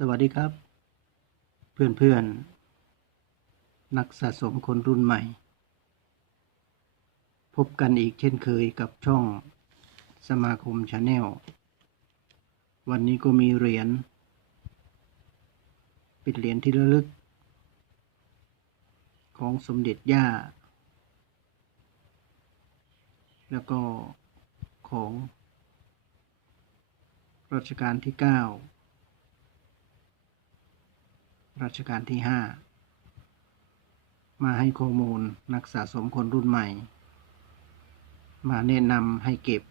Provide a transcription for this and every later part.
สวัสดีครับเพื่อนเพื่อนๆ นักสะสมคนรุ่นใหม่ พบกันอีกเช่นเคยกับช่องสมาคมชาแนลวันนี้ก็มีเหรียญเป็นเหรียญที่ระลึก ของสมเด็จย่า แล้วก็ของรัชกาลที่ 9 รัชกาลที่ 5 มาให้ข้อมูลนักสะสมคนรุ่นใหม่ มาแนะนำให้เก็บ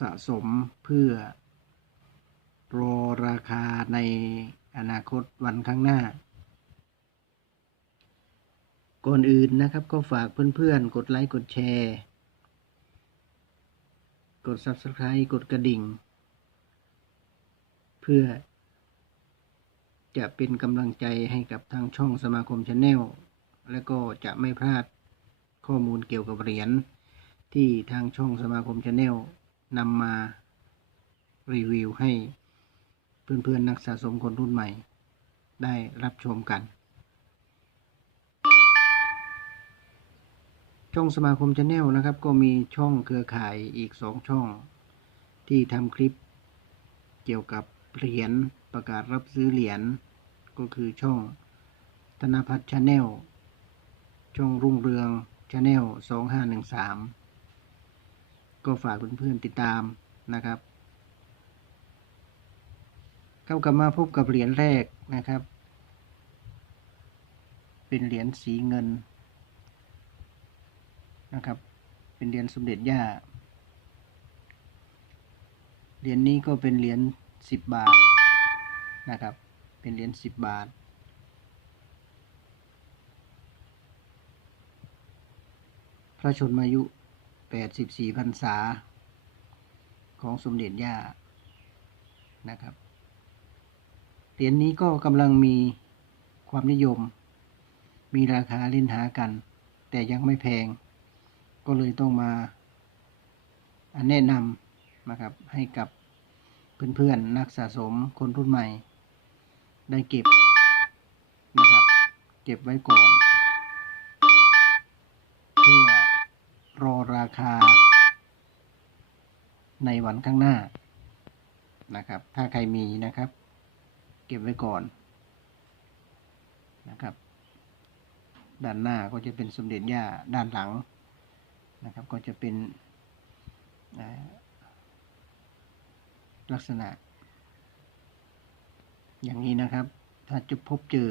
สะสมเพื่อรอราคาในอนาคตวันข้างหน้า ก่อนอื่นนะครับก็ฝากเพื่อนๆ กดไลค์ กดแชร์ กด Subscribe กดกระดิ่ง เพื่อ จะเป็นกำลังใจให้กับทางช่องสมาคมชาแนลและก็จะไม่พลาดข้อมูลเกี่ยวกับเหรียญที่ทางช่องสมาคมชาแนลนำมารีวิวให้เพื่อนๆนักสะสมคนรุ่นใหม่ ได้รับชมกัน ช่องสมาคมชาแนลนะครับ ก็มีช่องเครือข่ายอีกสองช่อง ที่ทำคลิปเกี่ยวกับเหรียญ ประกาศรับซื้อเหรียญก็คือช่องธนพัฒน์ชาแนลช่องรุ่งเรืองชาแนลสองห้าหนึ่งสามก็ฝากเพื่อนๆติดตามนะครับ เข้ากลับมาพบกับเหรียญแรกนะครับ เป็นเหรียญสีเงินนะครับ เป็นเหรียญสมเด็จย่าเหรียญนี้ก็เป็นเหรียญสิบบาท นะครับ เป็นเหรียญสิบบาท พระชนมายุแปดสิบสี่พรรษา ของสมเด็จย่านะครับ เหรียญนี้ก็กำลังมีความนิยม มีราคาเล่นหากัน แต่ยังไม่แพง ก็เลยต้องมาแนะนำนะครับให้กับเพื่อนๆ นักสะสมคนรุ่นใหม่ ได้เก็บนะครับ เก็บไว้ก่อน เพื่อรอราคา ในวันข้างหน้านะครับ ถ้าใครมีนะครับ เก็บไว้ก่อนนะครับ ด้านหน้าก็จะเป็นสมเด็จย่าด้านหลังนะครับ ก็จะเป็นลักษณะ อย่างนี้นะครับ ถ้าจะพบเจอ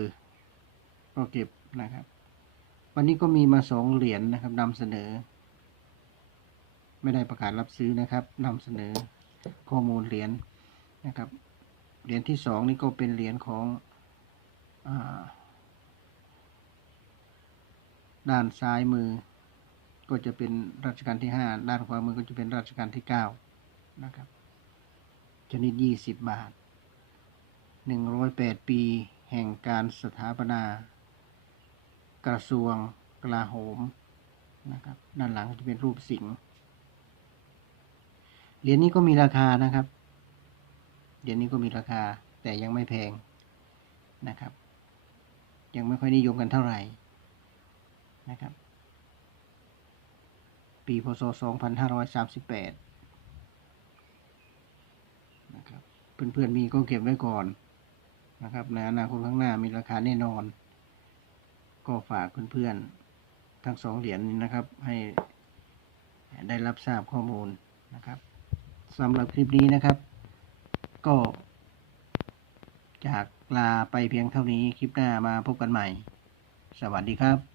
ก็เก็บนะครับ วันนี้ก็มีมาสองเหรียญนะครับนำเสนอ ไม่ได้ประกาศรับซื้อนะครับนำเสนอข้อมูลเหรียญนะครับ เหรียญที่สองนี่ก็เป็นเหรียญของอด้านซ้ายมือ ก็จะเป็นรัชกาลที่ห้าด้านขวามือก็จะเป็นรัชกาลที่เก้านะครับชนิดยี่สิบบาท หนึ่งร้อยแปดปี แห่งการสถาปนา กระทรวงกลาโหมนะครับด้านหลังจะเป็นรูปสิงห์เหรียญนี้ก็มีราคานะครับ เหรียญนี้ก็มีราคาแต่ยังไม่แพงนะครับ ยังไม่ค่อยนิยมกันเท่าไหร่นะครับ ปีพศ 2538นะครับเพื่อนๆมีก็เก็บไว้ก่อน นะครับในอนาคตข้างหน้ามีราคาแน่นอน ก็ฝากเพื่อนๆ ทั้งสองเหรียญนี้นะครับ ให้ได้รับทราบข้อมูลนะครับสำหรับคลิปนี้นะครับ ก็ จากลาไปเพียงเท่านี้คลิปหน้ามาพบกันใหม่ สวัสดีครับ